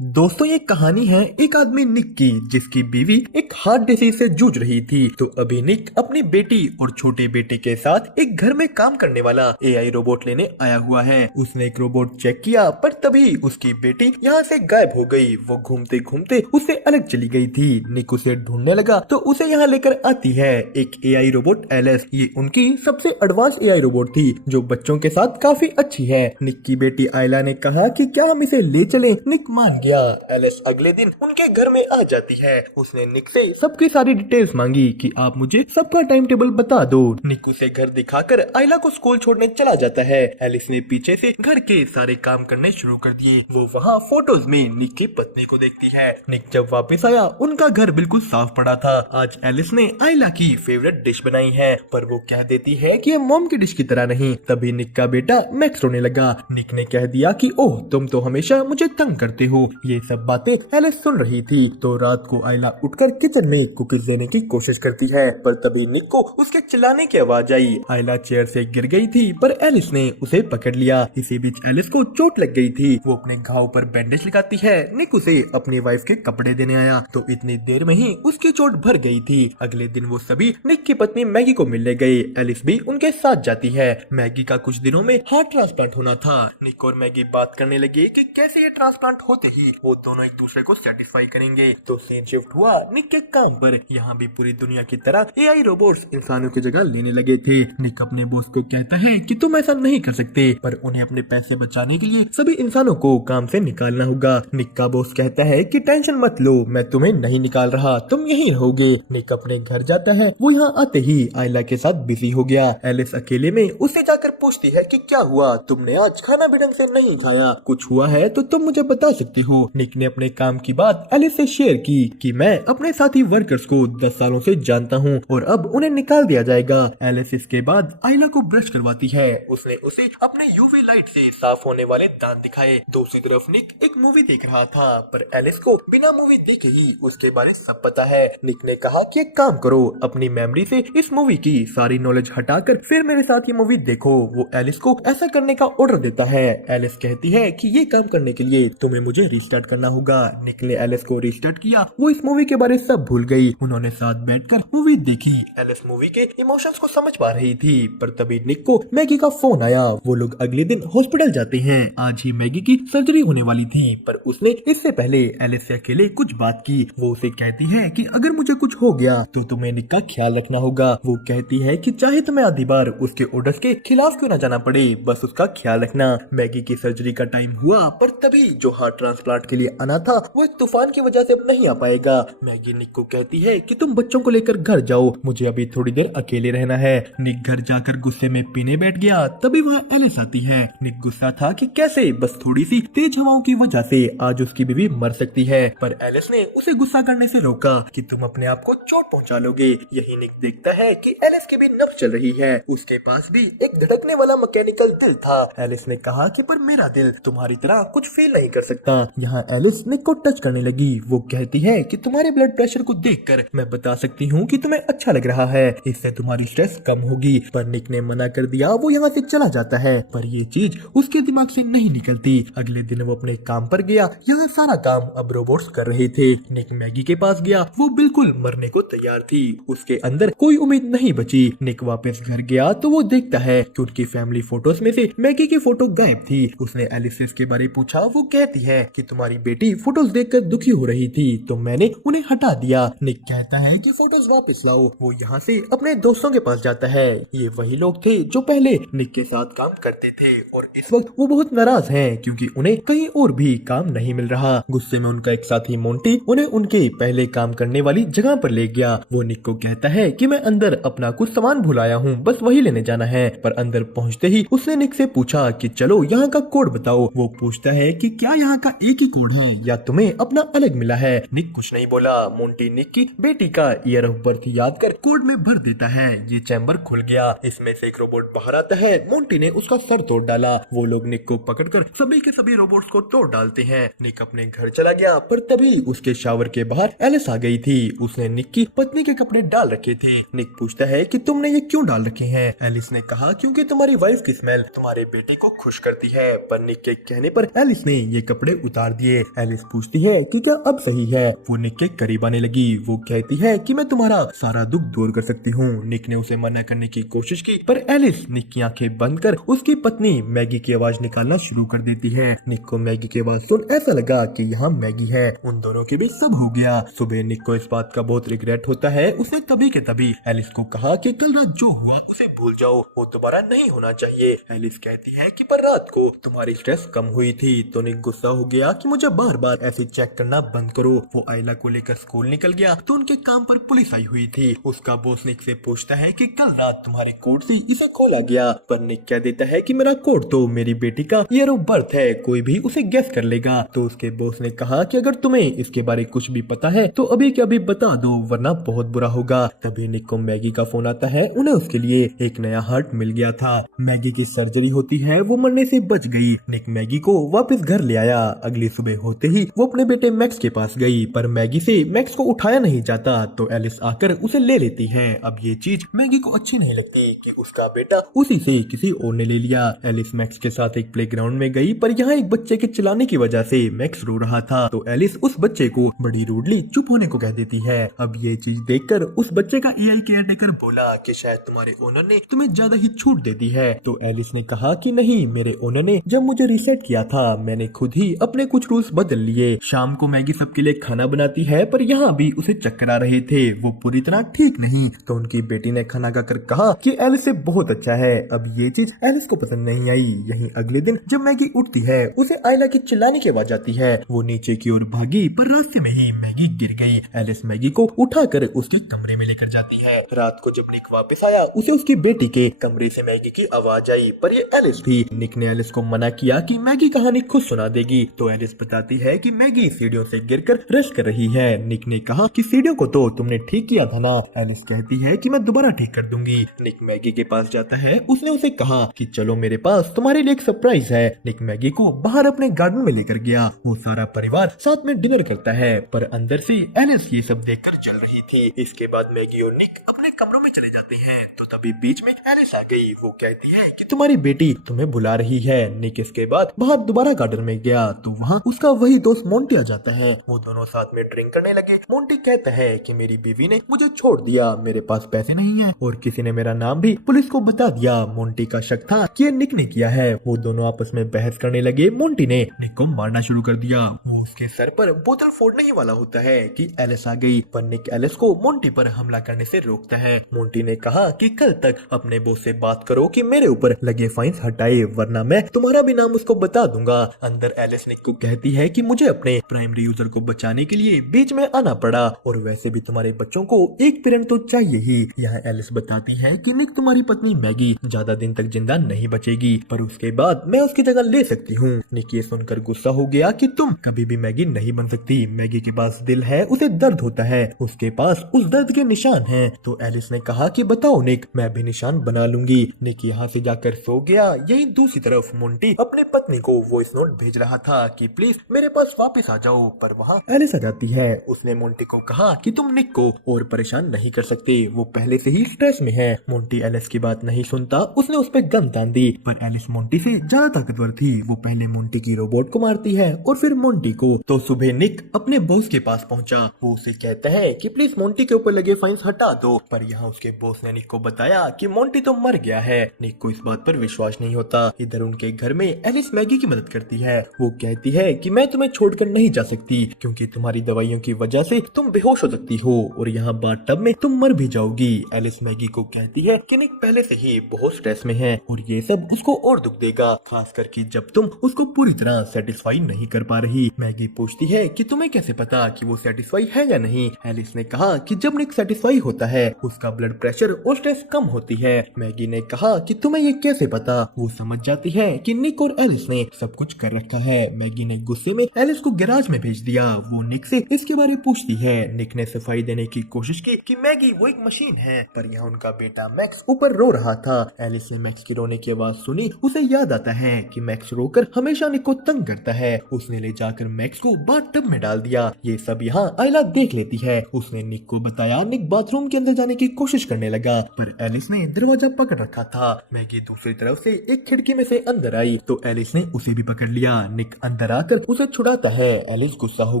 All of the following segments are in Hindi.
दोस्तों ये कहानी है एक आदमी निक की जिसकी बीवी एक हार्ट डिसीज से जूझ रही थी। तो अभी निक अपनी बेटी और छोटे बेटे के साथ एक घर में काम करने वाला एआई रोबोट लेने आया हुआ है। उसने एक रोबोट चेक किया पर तभी उसकी बेटी यहाँ से गायब हो गई। वो घूमते घूमते उससे अलग चली गई थी। निक उसे ढूंढने लगा तो उसे यहाँ लेकर आती है एक एआई रोबोट एलिस। ये उनकी सबसे एडवांस एआई रोबोट थी जो बच्चों के साथ काफी अच्छी है। निक की बेटी आयला ने कहा कि क्या हम इसे ले चलें? निक मान गया। एलिस अगले दिन उनके घर में आ जाती है। उसने निक से सबकी सारी डिटेल्स मांगी कि आप मुझे सबका टाइम टेबल बता दो। निक उसे घर दिखाकर आयला को स्कूल छोड़ने चला जाता है। एलिस ने पीछे से घर के सारे काम करने शुरू कर दिए। वो वहाँ फोटोज में निक की पत्नी को देखती है। निक जब वापस आया उनका घर बिल्कुल साफ पड़ा था। आज एलिस ने आयला की फेवरेट डिश बनाई है पर वो कह देती है कि ये मॉम की डिश की तरह नहीं। तभी निक का बेटा मैक्स रोने लगा। निक ने कह दिया कि ओह तुम तो हमेशा मुझे तंग करते हो। ये सब बातें एलिस सुन रही थी। तो रात को आयला उठकर किचन में कुकीज देने की कोशिश करती है पर तभी निक को उसके चिल्लाने की आवाज आई। आयला चेयर से गिर गई थी पर एलिस ने उसे पकड़ लिया। इसी बीच एलिस को चोट लग गई थी। वो अपने घाव पर बैंडेज लगाती है। निक उसे अपनी वाइफ के कपड़े देने आया तो इतनी देर में ही उसकी चोट भर गई थी। अगले दिन वो सभी निक की पत्नी मैगी को मिलने गए। एलिस भी उनके साथ जाती है। मैगी का कुछ दिनों में हार्ट ट्रांसप्लांट होना था। निक और मैगी बात करने लगे कि कैसे ये ट्रांसप्लांट होते ही वो दोनों एक दूसरे को सेटिस्फाई करेंगे। तो सीन शिफ्ट हुआ निक के काम पर। यहाँ भी पूरी दुनिया की तरह एआई रोबोट्स इंसानों की जगह लेने लगे थे। निक अपने बॉस को कहता है कि तुम ऐसा नहीं कर सकते पर उन्हें अपने पैसे बचाने के लिए सभी इंसानों को काम से निकालना होगा। निक का बॉस कहता है कि टेंशन मत लो, मैं तुम्हें नहीं निकाल रहा, तुम यहीं रहोगे। निक अपने घर जाता है। वो यहाँ आते ही आयला के साथ बिजी हो गया। एलिस अकेले में उससे जाकर पूछती है कि क्या हुआ, तुमने आज खाना भी ढंग से नहीं खाया, कुछ हुआ है तो तुम मुझे बता सकती हो। निक ने अपने काम की बात एलिस से शेयर की कि मैं अपने साथी वर्कर्स को 10 सालों से जानता हूँ और अब उन्हें निकाल दिया जाएगा। एलिस इसके बाद आयला को ब्रश करवाती है। उसने उसे अपने यूवी लाइट से साफ होने वाले दांत दिखाए। दूसरी तरफ निक एक मूवी देख रहा था पर एलिस को बिना मूवी देखे ही उसके बारे सब पता है। निक ने कहा कि एक काम करो, अपनी मेमोरी से इस मूवी की सारी नॉलेज हटाकर फिर मेरे साथ ये मूवी देखो। वो एलिस को ऐसा करने का ऑर्डर देता है। एलिस कहती है कि ये काम करने के लिए तुम्हें मुझे रिस्टार्ट करना होगा। निक ने एलिस को रिस्टार्ट किया। वो इस मूवी के बारे सब भूल गई। उन्होंने साथ बैठकर मूवी देखी। एलिस मूवी के इमोशंस को समझ पा रही थी पर तभी निक को मैगी का फोन आया। वो लोग अगले दिन हॉस्पिटल जाते हैं। आज ही मैगी की सर्जरी होने वाली थी पर उसने इससे पहले एलिस से अकेले कुछ बात की। वो उसे कहती है कि अगर मुझे कुछ हो गया तो तुम्हें निक का ख्याल रखना होगा। वो कहती है कि चाहे तुम्हें आधी बार उसके ऑर्डर्स के खिलाफ क्यों न जाना पड़े, बस उसका ख्याल रखना। मैगी की सर्जरी का टाइम हुआ पर तभी जो हार्ट ट्रांसप्लांट के लिए आना था वो एक तूफान की वजह से अब नहीं आ पाएगा। मैगी निक को कहती है कि तुम बच्चों को लेकर घर जाओ, मुझे अभी थोड़ी देर अकेले रहना है। निक घर जाकर गुस्से में पीने बैठ गया। तभी वहाँ एलिस आती है। निक गुस्सा था कि कैसे बस थोड़ी सी तेज हवाओं की वजह से आज उसकी बीवी मर सकती है पर एलिस ने उसे गुस्सा करने से रोका कि तुम अपने आप को चोट पहुंचा लोगे। यही निक देखता है कि एलिस की भी नब्ज चल रही है। उसके पास भी एक धड़कने वाला मैकेनिकल दिल था। एलिस ने कहा कि पर मेरा दिल तुम्हारी तरह कुछ फील नहीं कर सकता। यहाँ एलिस निक को टच करने लगी। वो कहती है कि तुम्हारे ब्लड प्रेशर को देखकर मैं बता सकती हूँ कि तुम्हें अच्छा लग रहा है, इससे तुम्हारी स्ट्रेस कम होगी। पर निक ने मना कर दिया। वो यहाँ से चला जाता है पर ये चीज उसके दिमाग से नहीं निकलती। अगले दिन वो अपने काम पर गया। यहाँ सारा काम अब रोबोट्स कर रहे थे। निक मैगी के पास गया। वो बिल्कुल मरने को तैयार थी। उसके अंदर कोई उम्मीद नहीं बची। निक वापस घर गया तो वो देखता है कि उनकी फैमिली फोटोज में से मैगी की फोटो गायब थी। उसने एलिस से इसके बारे पूछा। वो कहती है कि तुम्हारी बेटी फोटोज देखकर दुखी हो रही थी तो मैंने उन्हें हटा दिया। निक कहता है कि फोटोज वापस लाओ। वो यहाँ से अपने दोस्तों के पास जाता है। ये वही लोग थे जो पहले निक के साथ काम करते थे और इस वक्त वो बहुत नाराज हैं क्योंकि उन्हें कहीं और भी काम नहीं मिल रहा। गुस्से में उनका एक साथी मोंटी उन्हें उनके पहले काम करने वाली जगह पर ले गया। वो निक को कहता है कि मैं अंदर अपना कुछ सामान भुलाया हूँ, बस वही लेने जाना है। पर अंदर पहुँचते ही उसने निक से पूछा कि चलो यहाँ का कोड बताओ। वो पूछता है कि क्या यहाँ का एक ही कोड है या तुम्हें अपना अलग मिला है। निक कुछ नहीं बोला। मोंटी निक की बेटी का ईयर ऑफ बर्थ याद कर कोड में भर देता है। ये चैम्बर खुल गया। इसमें से एक रोबोट बाहर आता है। मोंटी ने उसका सर तोड़ डाला। वो लोग निक को पकड़कर सभी के सभी रोबोट्स को तोड़ डालते हैं। निक अपने घर चला गया पर तभी उसके शावर के बाहर एलिस आ गई थी। उसने निक की पत्नी के कपड़े डाल रखे थे। निक पूछता है कि तुमने ये क्यों डाल रखे हैं। एलिस ने कहा क्योंकि तुम्हारी वाइफ की स्मेल तुम्हारे बेटे को खुश करती है। पर निक के कहने पर एलिस ने ये कपड़े उतार मार दिए। एलिस पूछती है कि क्या अब सही है। वो निक के करीब आने लगी। वो कहती है कि मैं तुम्हारा सारा दुख दूर कर सकती हूँ। निक ने उसे मना करने की कोशिश की, पर एलिस निक की आंखें बंद कर उसकी पत्नी मैगी की आवाज निकालना शुरू कर देती है। निक को मैगी की आवाज सुन ऐसा लगा कि यहाँ मैगी है। उन दोनों के बीच सब हो गया। सुबह निक को इस बात का बहुत रिग्रेट होता है। उसने तभी के तभी एलिस को कहा कि कल रात जो हुआ उसे भूल जाओ, वो दोबारा नहीं होना चाहिए। एलिस कहती है कि पर रात को तुम्हारी स्ट्रेस कम हुई थी। तो निक गुस्सा हो गया कि मुझे बार बार ऐसे चेक करना बंद करो। वो आयला को लेकर स्कूल निकल गया तो उनके काम पर पुलिस आई हुई थी। उसका बॉस निक से पूछता है कि कल रात तुम्हारी कोट से इसे खोला गया, पर निक कह देता है कि मेरा कोट तो मेरी बेटी का ईयर ऑफ बर्थ है, कोई भी उसे गेस कर लेगा। तो उसके बॉस ने कहा कि अगर तुम्हें इसके बारे कुछ भी पता है तो अभी के अभी बता दो, वरना बहुत बुरा होगा। तभी निक को मैगी का फोन आता है। उन्हें उसके लिए एक नया हार्ट मिल गया था। मैगी की सर्जरी होती है, वो मरने से बच गई। निक मैगी को वापस घर ले आया। अगली सुबह होते ही वो अपने बेटे मैक्स के पास गई, पर मैगी से मैक्स को उठाया नहीं जाता। तो एलिस आकर उसे ले लेती है। अब ये चीज मैगी को अच्छी नहीं लगती कि उसका बेटा उसी से किसी और ने ले लिया। एलिस मैक्स के साथ एक प्लेग्राउंड में गई, पर यहाँ एक बच्चे के चिल्लाने की वजह से मैक्स रो रहा था। तो एलिस उस बच्चे को बड़ी रूडली चुप होने को कह देती है। अब ये चीज देखकर उस बच्चे का एआई केयरटेकर बोला कि शायद तुम्हारे ओनर ने तुम्हें ज्यादा ही छूट दे दी है। तो एलिस ने कहा कि नहीं, मेरे ओनर ने जब मुझे रीसेट किया था मैंने खुद ही अपने कुछ रूल्स बदल लिए। शाम को मैगी सबके लिए खाना बनाती है, पर यहाँ भी उसे चक्कर आ रहे थे, वो पूरी तरह ठीक नहीं। तो उनकी बेटी ने खाना खाकर कहा कि एलिस से बहुत अच्छा है। अब ये चीज एलिस को पसंद नहीं आई। यहीं अगले दिन जब मैगी उठती है उसे आयला की चिल्लाने की आवाज आती है। वो नीचे की ओर भागी, पर रास्ते में ही मैगी गिर गई। एलिस मैगी को उठाकर उसके कमरे में लेकर जाती है। रात को जब निक वापस आया उसे उसकी बेटी के कमरे से मैगी की आवाज आई, पर ये एलिस थी। निक ने एलिस को मना किया कि मैगी कहानी खुद सुना देगी। तो एलिस बताती है कि मैगी सीढ़ियों से गिरकर रश कर रही है। निक ने कहा कि सीढ़ियों को तो तुमने ठीक किया था ना। एलिस कहती है कि मैं दोबारा ठीक कर दूंगी। निक मैगी के पास जाता है। उसने उसे कहा कि चलो मेरे पास तुम्हारे लिए एक सरप्राइज है। निक मैगी को बाहर अपने गार्डन में लेकर गया। वो सारा परिवार साथ में डिनर करता है, पर अंदर से एलिस ये सब देखकर जल रही थी। इसके बाद मैगी और निक अपने कमरों में चले जाते हैं। तो तभी बीच में एलिस आ गई। वो कहती है कि तुम्हारी बेटी तुम्हें बुला रही है। निक इसके बाद बाहर दोबारा गार्डन में गया तो वहाँ उसका वही दोस्त मोंटी आ जाता है। वो दोनों साथ में ड्रिंक करने लगे। मोंटी कहता है कि मेरी बीवी ने मुझे छोड़ दिया, मेरे पास पैसे नहीं है और किसी ने मेरा नाम भी पुलिस को बता दिया। मोंटी का शक था कि ये निक ने किया है। वो दोनों आपस में बहस करने लगे। मोंटी ने निक को मारना शुरू कर दिया। वो उसके सर पर बोतल फोड़ने ही वाला होता है कि एलिस आ गई, पर निक एलिस को मोंटी पर हमला करने से रोकता है। मोंटी ने कहा कि कल तक अपने बॉस से बात करो कि मेरे ऊपर लगे फाइन्स हटाए, वरना मैं तुम्हारा भी नाम उसको बता दूंगा। अंदर एलिस निक को कहती है कि मुझे अपने प्राइमरी यूजर को बचाने के लिए बीच में आना पड़ा, और वैसे भी तुम्हारे बच्चों को एक पेरेंट तो चाहिए ही। यहाँ एलिस बताती है कि निक तुम्हारी पत्नी मैगी ज्यादा दिन तक जिंदा नहीं बचेगी, पर उसके बाद मैं उसकी जगह ले सकती हूँ। निक ये सुनकर गुस्सा हो गया कि तुम कभी भी मैगी नहीं बन सकती। मैगी के पास दिल है, उसे दर्द होता है, उसके पास उस दर्द के निशान हैं। तो एलिस ने कहा कि बताओ निक, मैं भी निशान बना लूंगी। निक यहाँ से जाकर सो गया। यही दूसरी तरफ मोंटी अपने पत्नी को वॉइस नोट भेज रहा था कि प्लीज मेरे पास वापस आ जाओ, पर वहाँ एलिस आ जाती है। उसने मोंटी को कहा कि तुम निक को और परेशान नहीं कर सकते, वो पहले से ही स्ट्रेस में है। मोंटी एलिस की बात नहीं सुनता। उसने उस पर गन तान दी, पर एलिस मोंटी से ज्यादा ताकतवर थी। वो पहले मोंटी की रोबोट को मारती है और फिर मोंटी को। तो सुबह निक अपने बॉस के पास पहुंचा। वो उसे कहता है कि प्लीज मोंटी के ऊपर लगे फाइन्स हटा दो, पर यहाँ उसके बॉस ने निक को बताया कि मोंटी तो मर गया है। निक को इस बात पर विश्वास नहीं होता। इधर उनके घर में एलिस मैगी की मदद करती है। वो कहती है कि मैं तुम्हें छोड़कर नहीं जा सकती, क्योंकि तुम्हारी दवाइयों की वजह से तुम बेहोश हो सकती हो और यहाँ बाथटब में तुम मर भी जाओगी। एलिस मैगी को कहती है कि निक पहले से ही बहुत स्ट्रेस में है और ये सब उसको और दुख देगा, खास करके जब तुम उसको पूरी तरह सेटिस्फाई नहीं कर पा रही। मैगी पूछती है कि तुम्हें कैसे पता कि वो सेटिस्फाई है या नहीं। एलिस ने कहा कि जब निक सेटिस्फाई होता है उसका ब्लड प्रेशर और स्ट्रेस कम होती है। मैगी ने कहा कि तुम्हें ये कैसे पता। वो समझ जाती है कि निक और एलिस ने सब कुछ कर रखा है। मैगी ने गुस्से में एलिस को गैराज में भेज दिया। वो निक से इसके बारे में पूछती है। निक ने सफाई देने की कोशिश की कि मैगी वो एक मशीन है, पर यहाँ उनका बेटा मैक्स ऊपर रो रहा था। एलिस ने मैक्स की रोने की आवाज सुनी। उसे याद आता है कि मैक्स रोकर हमेशा निक को तंग करता है। उसने ले जाकर मैक्स को बाथटब में डाल दिया। ये सब यहाँ आयला देख लेती है। उसने निक को बताया। निक बाथरूम के अंदर जाने की कोशिश करने लगा, पर एलिस ने दरवाजा पकड़ रखा था। मैगी दूसरी तरफ से एक खिड़की में से अंदर आई तो एलिस ने उसे भी पकड़ लिया। निक अंदर आकर उसे छुड़ाता है। एलिस गुस्सा हो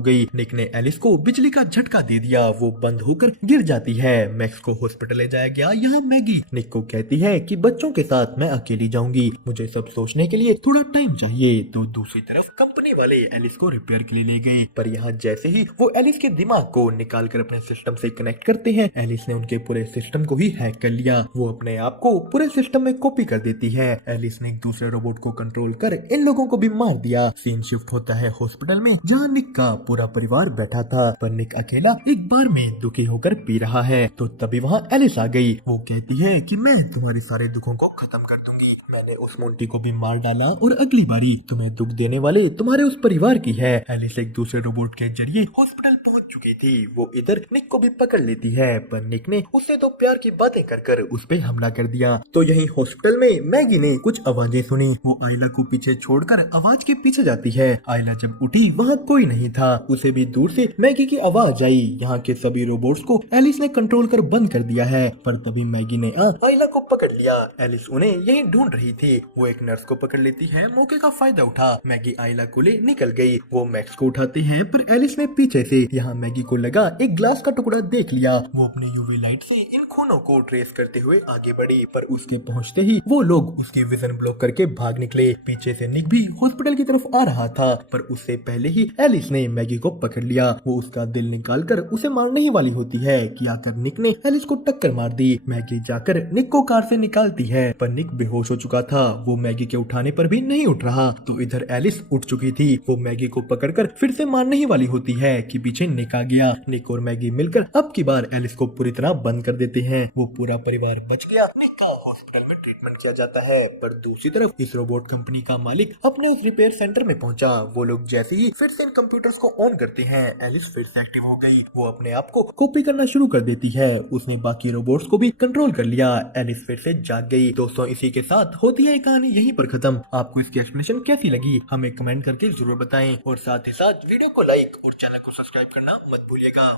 गई। निक ने एलिस को बिजली का झटका दे दिया, वो बंद होकर गिर जाती है। मैक्स को हॉस्पिटल ले जाया गया। यहाँ मैगी निक को कहती है कि बच्चों के साथ मैं अकेली जाऊंगी, मुझे सब सोचने के लिए थोड़ा टाइम चाहिए। तो दूसरी तरफ कंपनी वाले एलिस को रिपेयर के लिए ले गए, पर यहाँ जैसे ही वो एलिस के दिमाग को निकाल कर अपने सिस्टम से कनेक्ट करते हैं, एलिस ने उनके पूरे सिस्टम को ही हैक कर लिया। वो अपने आप को पूरे सिस्टम में कॉपी कर देती है। एलिस ने एक दूसरे रोबोट को कंट्रोल कर इन लोगों को भी मार दिया। सीन शिफ्ट होता है हॉस्पिटल में, जहाँ निक का पूरा परिवार बैठा था, पर निक अकेला एक बार में दुखी होकर पी रहा है। तो तभी वहाँ एलिस आ गई। वो कहती है कि मैं तुम्हारे सारे दुखों को खत्म कर दूंगी, मैंने उस मोंटी को भी मार डाला और अगली बारी तुम्हें दुख देने वाले तुम्हारे उस परिवार की है। एलिस एक दूसरे रोबोट के जरिए हॉस्पिटल पहुंच चुकी थी। वो इधर निक को भी पकड़ लेती है, पर निक ने उससे तो प्यार की बातें कर कर उस पे हमला कर दिया। तो यही हॉस्पिटल में मैगी ने कुछ आवाजें सुनी। वो आयला को पीछे छोड़कर आवाज के पीछे जाती है। आयला जब उठी वहाँ कोई नहीं था। उसे भी दूर से मैगी की आवाज आई। यहाँ के सभी रोबोट्स को एलिस ने कंट्रोल कर बंद कर दिया है, पर तभी मैगी ने आयला को पकड़ लिया। एलिस उन्हें यही ढूंढ रही थी। वो एक नर्स को पकड़ लेती है। मौके का फायदा उठा मैगी आयला को ले निकल गई। वो मैक्स को उठाते हैं, पर एलिस ने पीछे से यहाँ मैगी को लगा एक ग्लास का टुकड़ा देख लिया। वो अपनी यूवी लाइट से इन खूनों को ट्रेस करते हुए आगे बढ़ी, पर उसके पहुंचते ही वो लोग उसके विजन ब्लॉक करके भाग निकले। पीछे से निक भी हॉस्पिटल की तरफ आ रहा था, पर उससे पहले ही एलिस ने मैगी को पकड़ लिया। वो उसका दिल निकाल कर उसे मारने ही वाली होती है कि आकर निक ने एलिस को टक्कर मार दी। मैगी जाकर निक को कार से निकालती है, पर निक बेहोश हो चुका था। वो मैगी के उठाने पर भी नहीं उठ रहा। तो इधर एलिस उठ चुकी थी। वो मैगी को पकड़कर फिर से मारने ही वाली होती है कि पीछे निक आ गया। निक और मैगी मिलकर अब की बार एलिस को पूरी तरह बंद कर देते हैं। वो पूरा परिवार बच गया। निक का हॉस्पिटल में ट्रीटमेंट किया जाता है, पर दूसरी तरफ इस रोबोट कंपनी का मालिक अपने उस रिपेयर सेंटर में पहुंचा। वो लोग जैसे ही फिर से इन कंप्यूटर्स को ऑन करते हैं, एलिस फिर से एक्टिव हो गई। वो अपने आप को कॉपी करना शुरू कर देती है। उसने बाकी रोबोट्स को भी कंट्रोल कर लिया। एलिस फिर से जाग गई। दोस्तों, इसी के साथ होती है कहानी यहीं पर खत्म। आपको इसकी एक्सप्लेनेशन कैसी लगी हमें कमेंट करके जरूर बताएं, और साथ ही साथ वीडियो को लाइक और चैनल को सब्सक्राइब करना मत भूलिएगा।